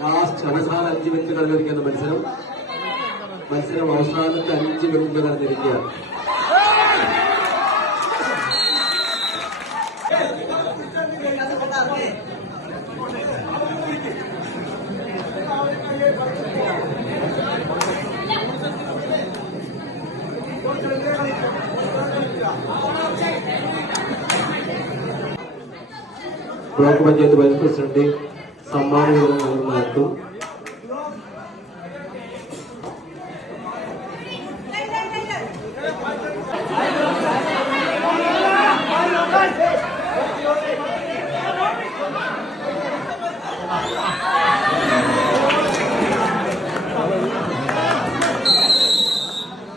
last അവസാന അഞ്ച് minute നടന്നിരിക്കുന്ന മത്സരം മത്സരം അവസാനത്തെ അഞ്ച് minute നടന്നിരിക്കുകയാണ് block panchayat vice president സമ്മാന വിതരണം നൽകുന്നതായിരിക്കും